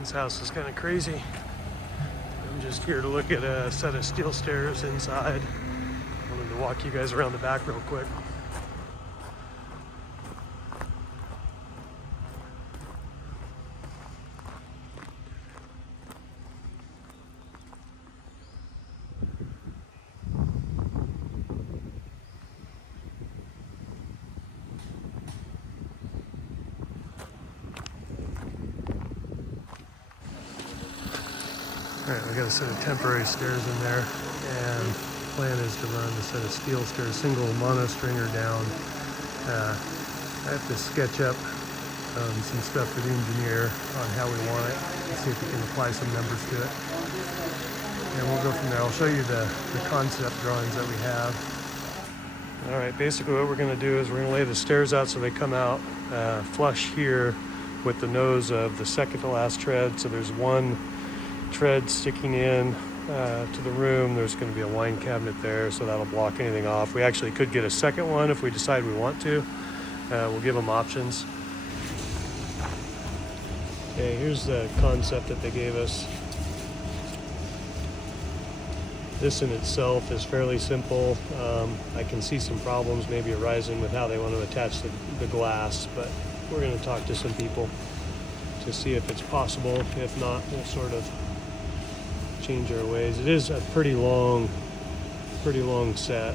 This house is kind of crazy. I'm just here to look at a set of steel stairs inside. Wanted to walk you guys around the back real quick. All right, we got a set of temporary stairs in there, and the plan is to run a set of steel stairs, single mono stringer down. I have to sketch up some stuff for the engineer on how we want it, and see if we can apply some numbers to it. And we'll go from there. I'll show you the concept drawings that we have. All right, basically what we're gonna do is we're gonna lay the stairs out so they come out flush here with the nose of the second to last tread. So there's one tread sticking in to the room. There's going to be a wine cabinet there, so that'll block anything off. We actually could get a second one if we decide we want to. We'll give them options. Okay, here's the concept that they gave us. This in itself is fairly simple. I can see some problems maybe arising with how they want to attach the glass, but we're going to talk to some people to see if it's possible. If not, we'll sort of change our ways. It is a pretty long set,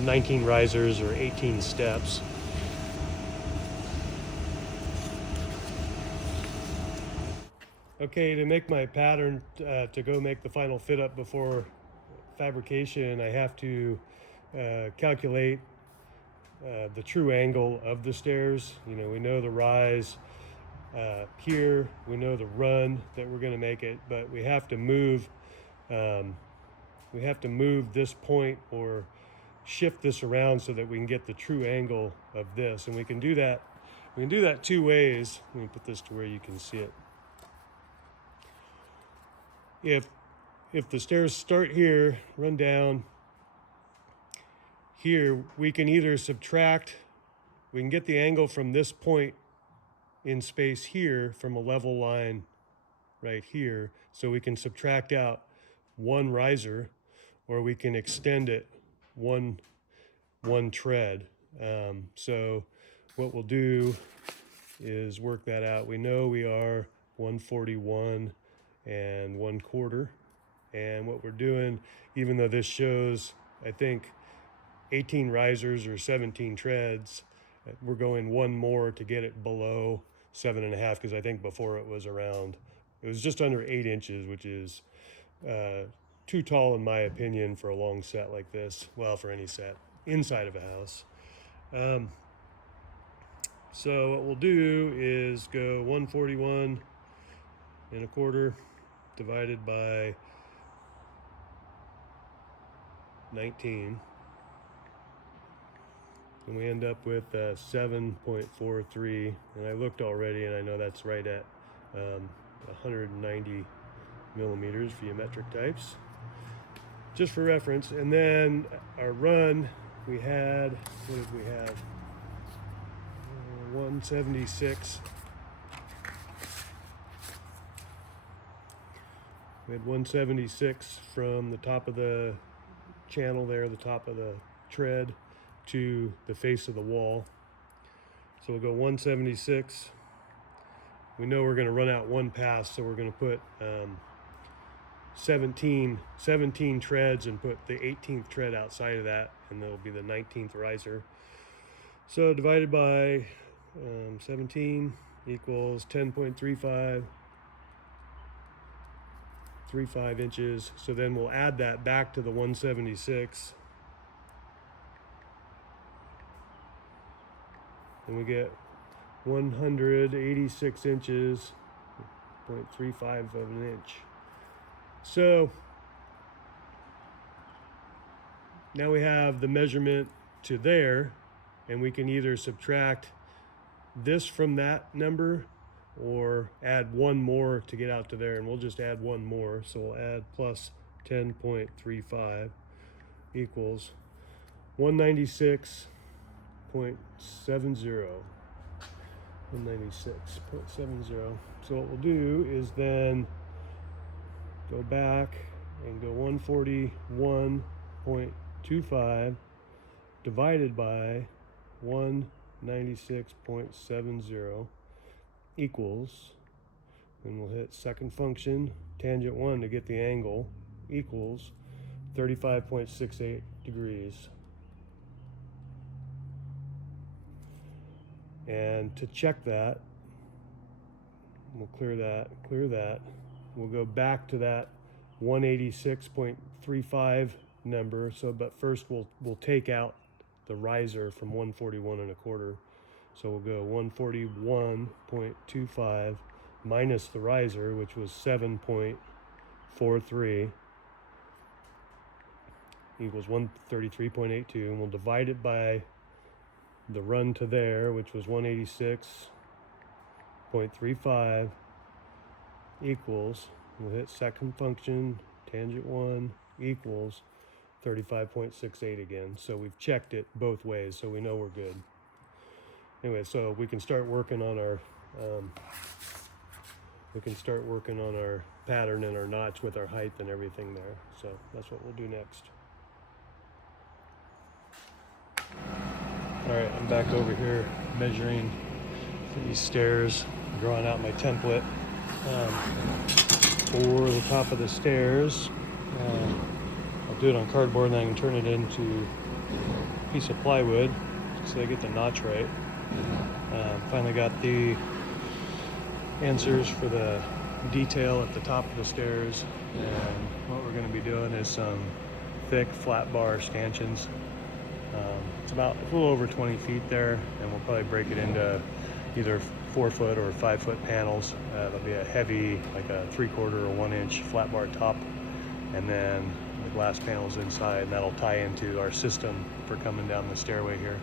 19 risers or 18 steps. Okay, to make my pattern to go make the final fit up before fabrication, I have to calculate the true angle of the stairs. You know, we know the rise here, we know the run that we're going to make it, but we have to move this point or shift this around so that we can get the true angle of this. And we can do that two ways. Let me put this to where you can see it. If the stairs start here, run down here, we can either subtract, we can get the angle from this point in space here from a level line right here, so we can subtract out one riser, or we can extend it one tread. So what we'll do is work that out. We know we are 141 and 1/4, and what we're doing, even though this shows I think 18 risers or 17 treads, we're going one more to get it below 7.5, because I think before it was just under 8 inches, which is too tall in my opinion for a long set like this. Well, for any set inside of a house. So what we'll do is go 141 1/4 divided by 19. And we end up with 7.43, and I looked already and I know that's right at 190 millimeters geometric types, just for reference. And then our run, we had, what did we have? 176. We had 176 from the top of the channel there, the top of the tread, to the face of the wall. So we'll go 176. We know we're going to run out one pass, so we're going to put 17 treads and put the 18th tread outside of that, and that'll be the 19th riser. So divided by 17 equals 10.35 inches. So then we'll add that back to the 176, and we get 186 inches, 0.35 of an inch. So now we have the measurement to there, and we can either subtract this from that number or add one more to get out to there, and we'll just add one more. So we'll add plus 10.35 equals 196.70. 196.70. So what we'll do is then go back and go 141.25 divided by 196.70 equals, and we'll hit second function, tangent 1 to get the angle, equals 35.68 degrees. And to check that, we'll clear that. We'll go back to that 186.35 number. So, but first we'll take out the riser from 141.25. So we'll go 141.25 minus the riser, which was 7.43, equals 133.82, and we'll divide it by the run to there, which was 186.35, equals, we'll hit second function, tangent 1 equals 35.68 again. So we've checked it both ways, so we know we're good. Anyway, so we can start working on our pattern and our notch with our height and everything there. So that's what we'll do next. All right, I'm back over here measuring for these stairs, drawing out my template for the top of the stairs. I'll do it on cardboard and then I can turn it into a piece of plywood so I get the notch right. Finally got the answers for the detail at the top of the stairs, and what we're going to be doing is some thick flat bar stanchions. It's about a little over 20 feet there, and we'll probably break it into either 4-foot or 5-foot panels. There'll be a heavy, like a 3/4 or 1-inch flat bar top, and then the glass panels inside, and that'll tie into our system for coming down the stairway here.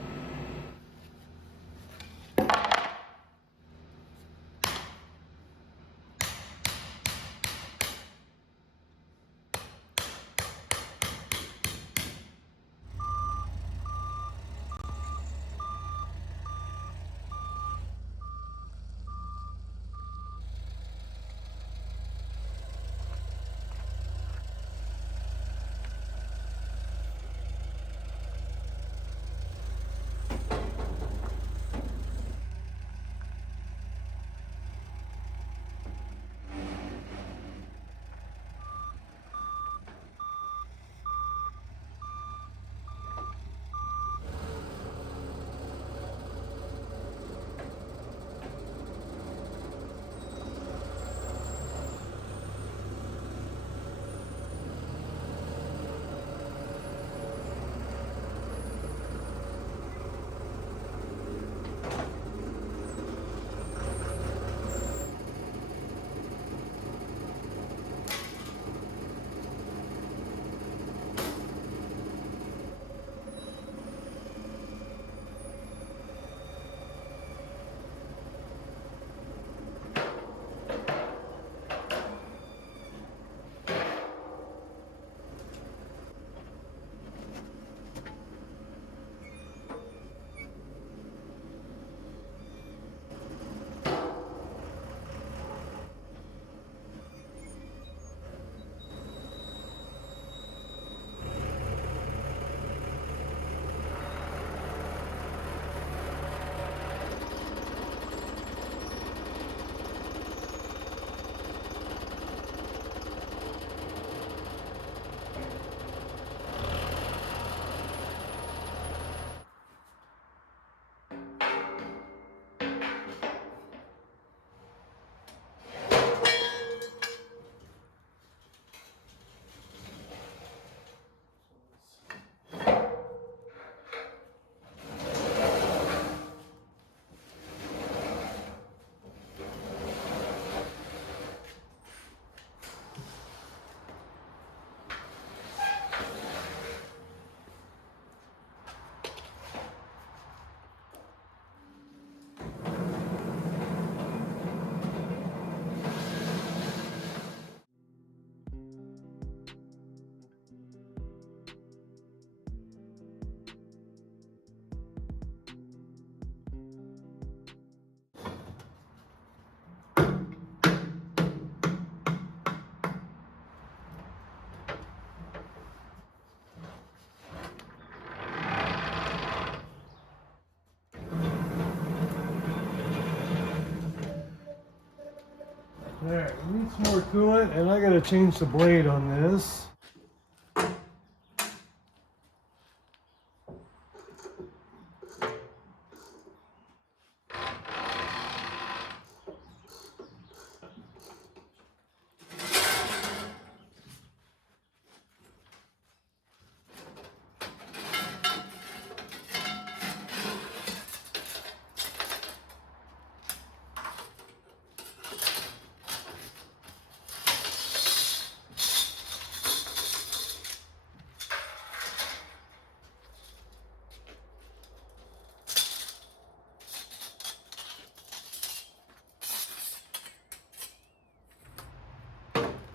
There, we need some more coolant, and I gotta change the blade on this.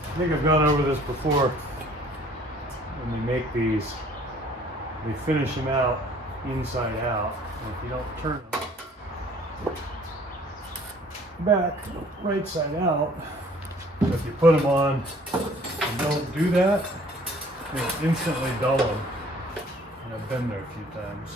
I think I've gone over this before. When you make these, they finish them out inside out. And if you don't turn them back right side out, so if you put them on and don't do that, you'll instantly dull them. And I've been there a few times.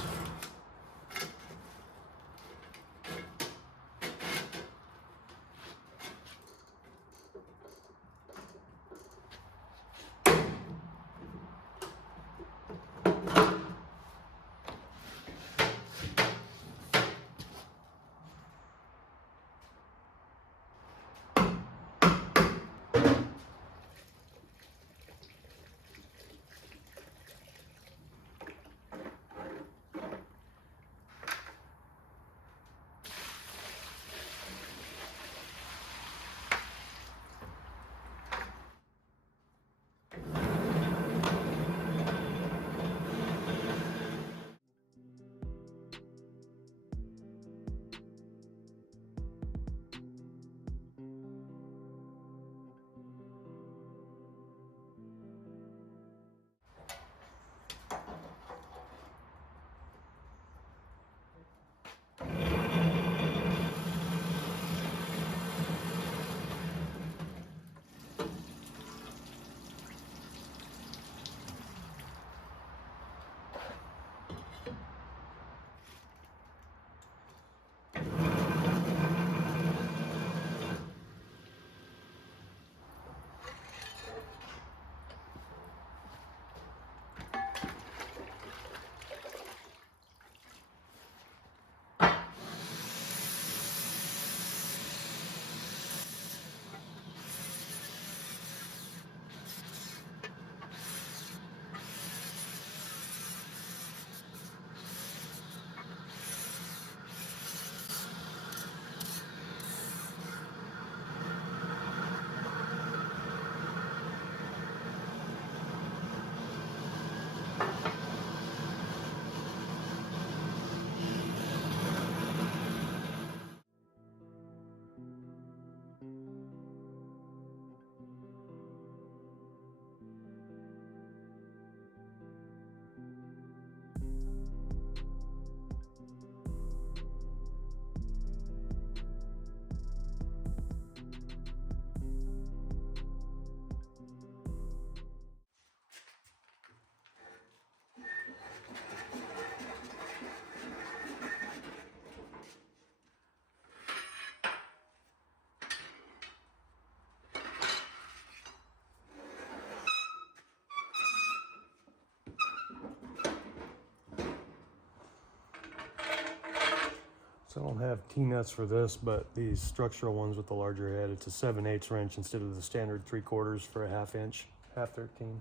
So I don't have T-nuts for this, but these structural ones with the larger head, it's a 7/8 wrench instead of the standard 3/4 for a 1/2 inch, 1/2 13.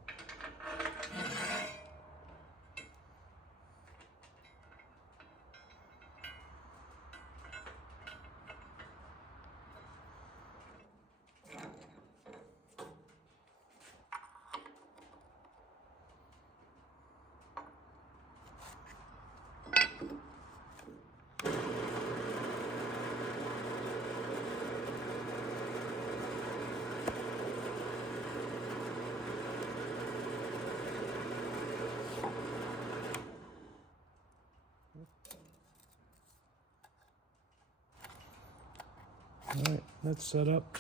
All right, that's set up.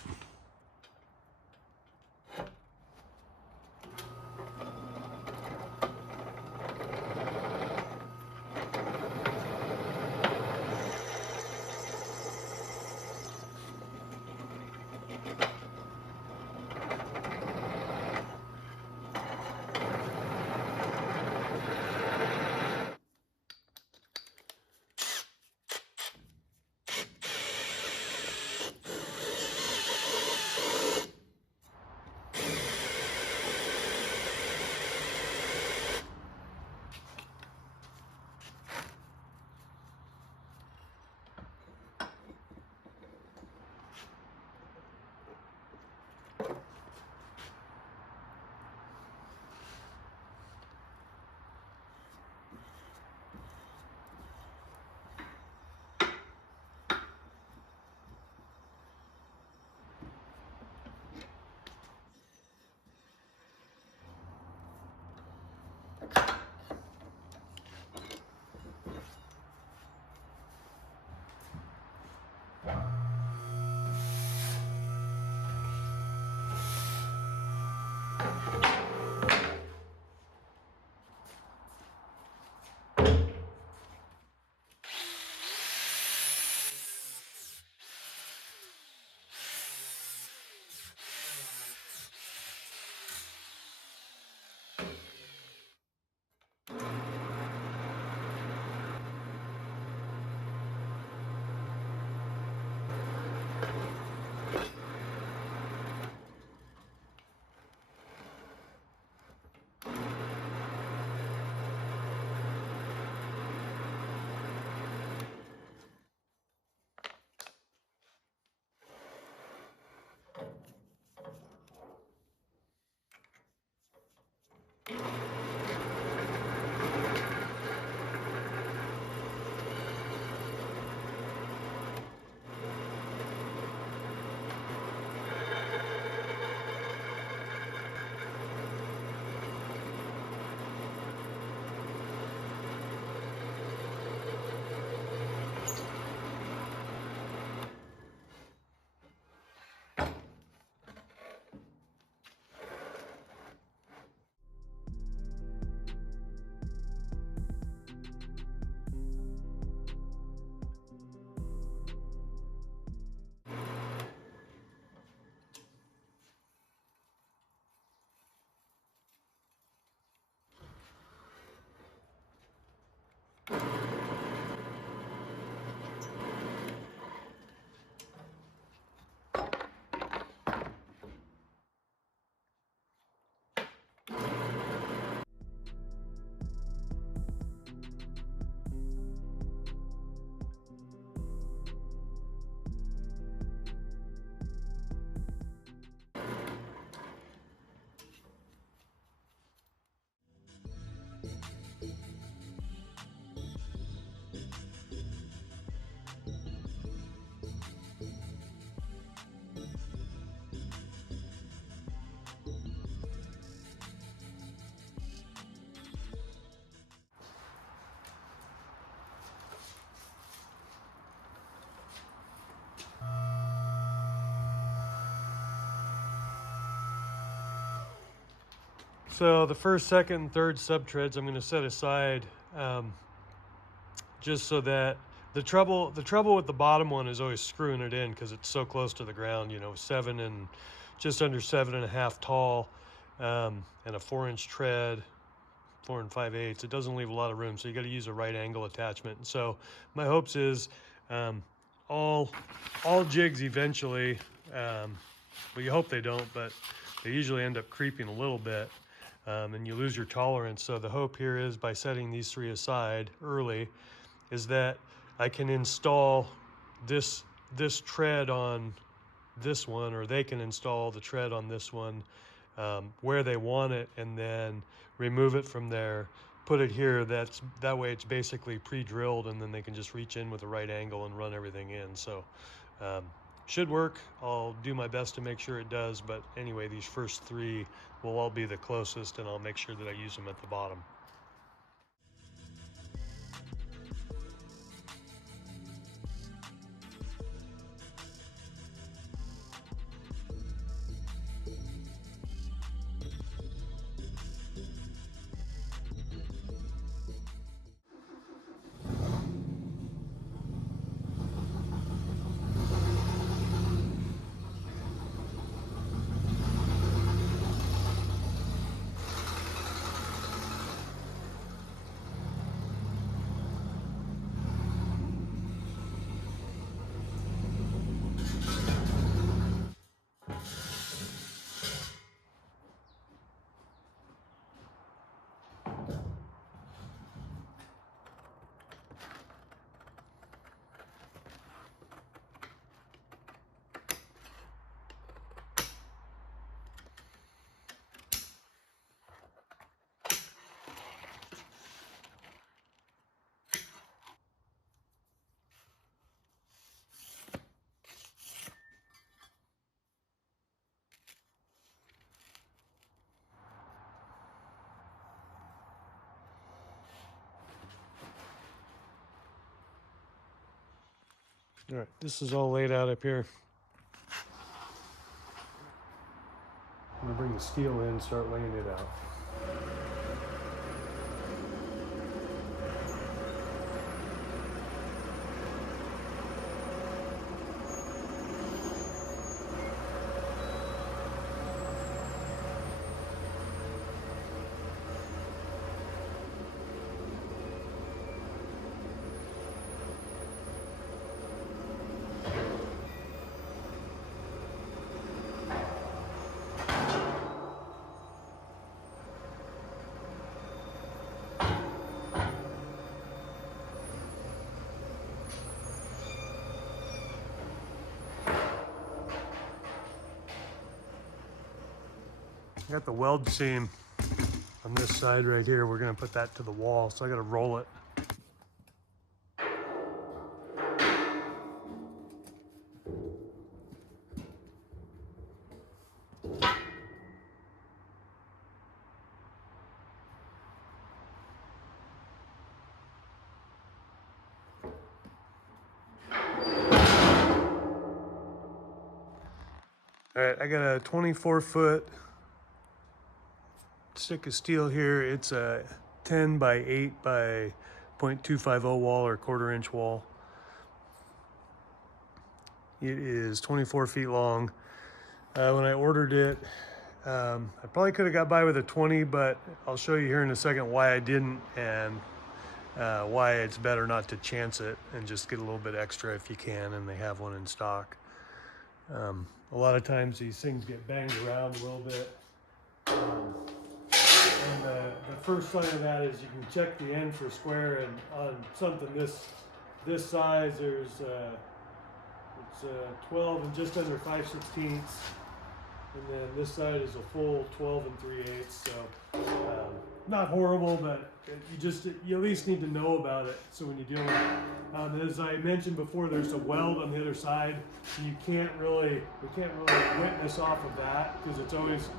So the first, second, and third subtreads I'm going to set aside, just so that the trouble with the bottom one is always screwing it in because it's so close to the ground. You know, just under 7.5 tall, and a 4-inch tread, 4 5/8. It doesn't leave a lot of room, so you got to use a right angle attachment. And so my hopes is all jigs eventually. Well, you hope they don't, but they usually end up creeping a little bit. And you lose your tolerance. So the hope here is, by setting these 3 aside early, is that I can install this tread on this one, or they can install the tread on this one where they want it, and then remove it from there, put it here. That way it's basically pre-drilled, and then they can just reach in with the right angle and run everything in. So should work. I'll do my best to make sure it does, but anyway, these first 3 will all be the closest, and I'll make sure that I use them at the bottom. All right, this is all laid out up here. I'm gonna bring the steel in, start laying it out. I got the weld seam on this side right here. We're gonna put that to the wall, so I gotta roll it. All right, I got a 24-foot stick of steel here. It's a 10 by 8 by 0.250 wall or 1/4 inch wall. It is 24 feet long. When I ordered it, I probably could have got by with a 20, but I'll show you here in a second why I didn't and why it's better not to chance it and just get a little bit extra if you can, and they have one in stock. A lot of times these things get banged around a little bit. And the first sign of that is you can check the end for square, and on something this size, there's it's 12 and just under 5/16, and then this side is a full 12 3/8. So not horrible, but you at least need to know about it. So when you deal with it, as I mentioned before, there's a weld on the other side. So we can't really witness off of that because it's always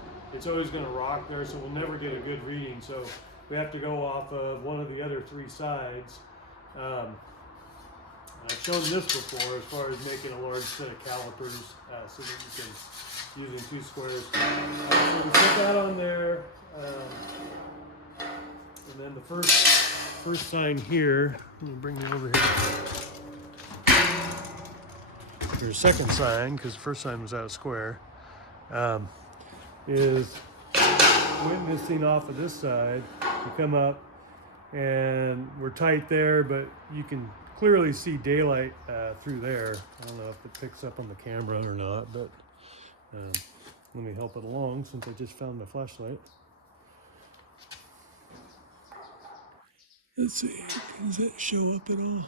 going to rock there. So we'll never get a good reading. So we have to go off of one of the other 3 sides. I've shown this before as far as making a large set of calipers so that you can using 2 squares. So we put that on there. And then the first sign here, let me bring you over here. Your second sign, because the first sign was out of square, is witnessing off of this side. You come up and we're tight there, but you can clearly see daylight through there. I don't know if it picks up on the camera or not, but let me help it along since I just found my flashlight. Let's see, does it show up at all?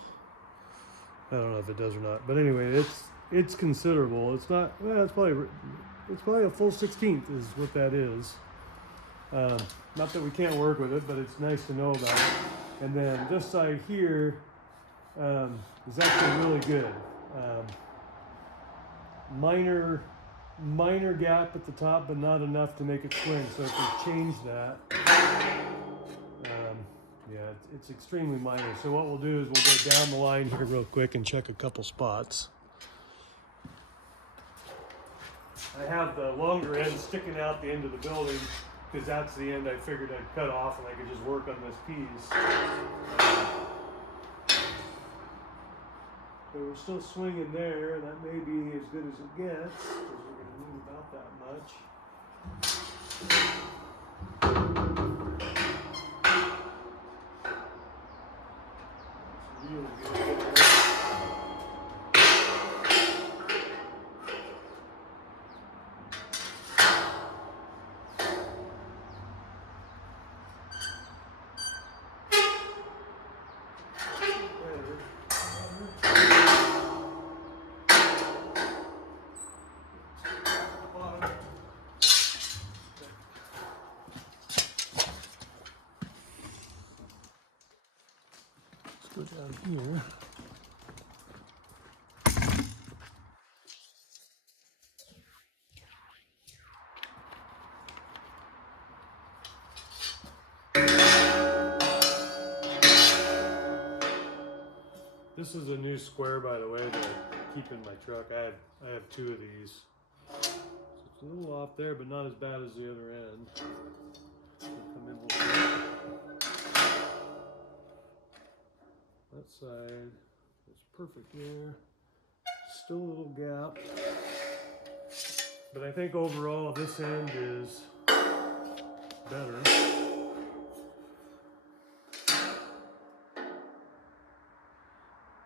I don't know if it does or not, but anyway, it's considerable. It's not. Well, it's probably a full 16th is what that is. Not that we can't work with it, but it's nice to know about it. And then this side here is actually really good. Minor gap at the top, but not enough to make it swing. So if we change that. Yeah, it's extremely minor. So what we'll do is we'll go down the line here real quick and check a couple spots. I have the longer end sticking out the end of the building because that's the end I figured I'd cut off and I could just work on this piece. But we're still swinging there. That may be as good as it gets because we're going to need about that much. Really good. Go down here. This is a new square, by the way, that I keep in my truck. I have 2 of these. So it's a little off there, but not as bad as the other end. So come in a little bit. That side is perfect there. Still a little gap. But I think overall this end is better.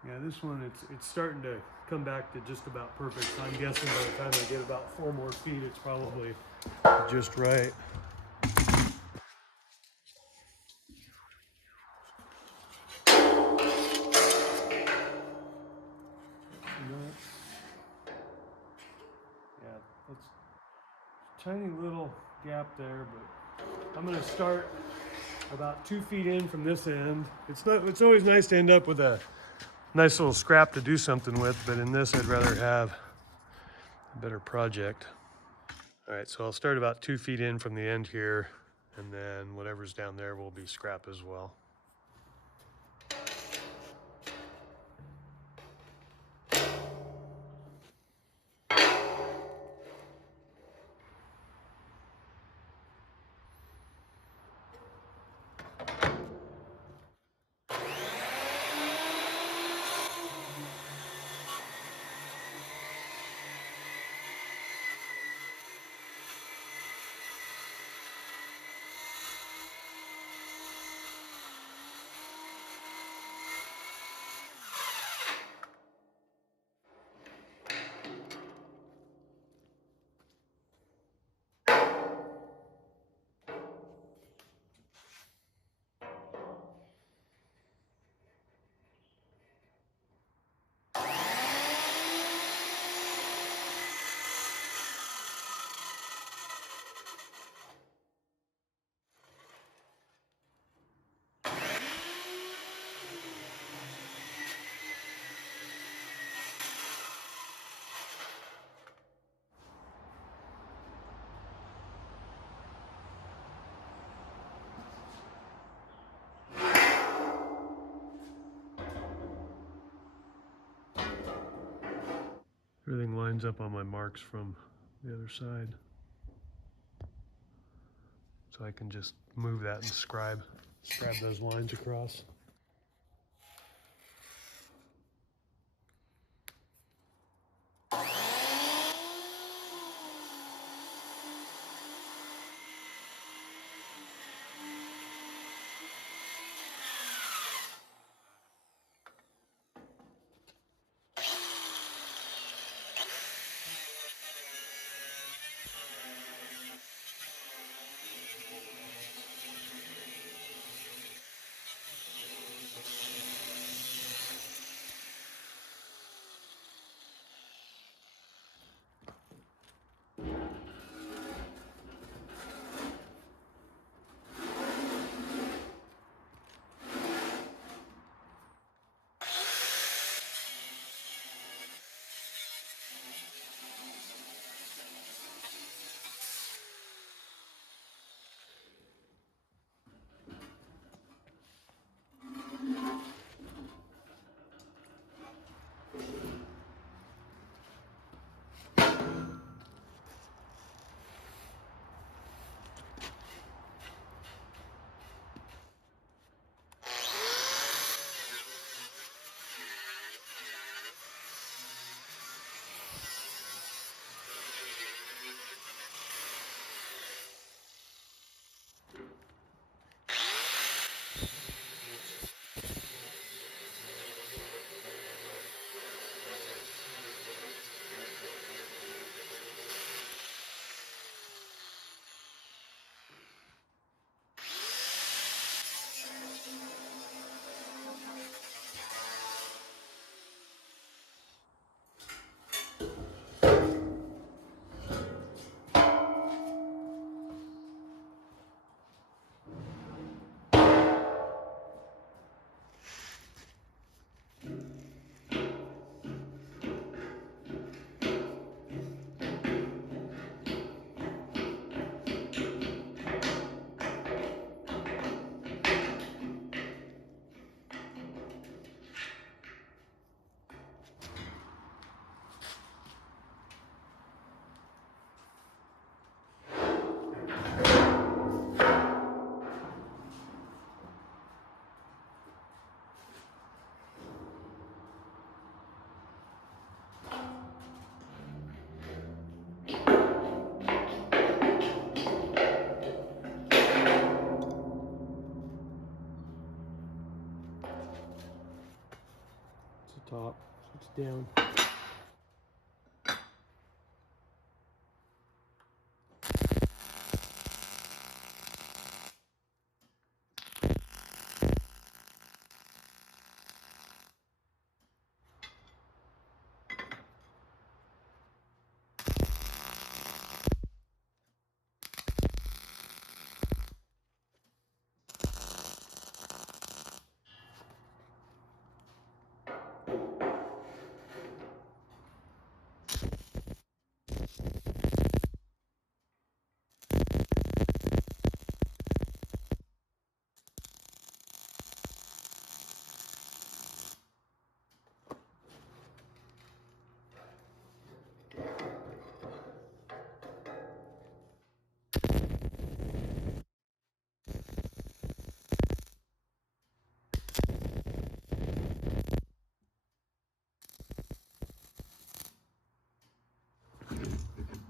Yeah, this one, it's starting to come back to just about perfect. So I'm guessing by the time I get about 4 more feet, it's probably just right. Yeah, that's tiny little gap there, but I'm gonna start about 2 feet in from this end. It's always nice to end up with a nice little scrap to do something with, but in this I'd rather have a better project. All right, so I'll start about 2 feet in from the end here, and then whatever's down there will be scrap as well. Everything lines up on my marks from the other side. So I can just move that and scribe those lines across. It's the top, so it's down.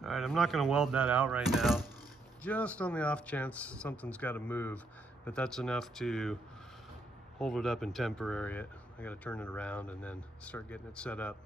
All right, I'm not gonna weld that out right now, just on the off chance something's gotta move, but that's enough to hold it up and temporary it. I gotta turn it around and then start getting it set up.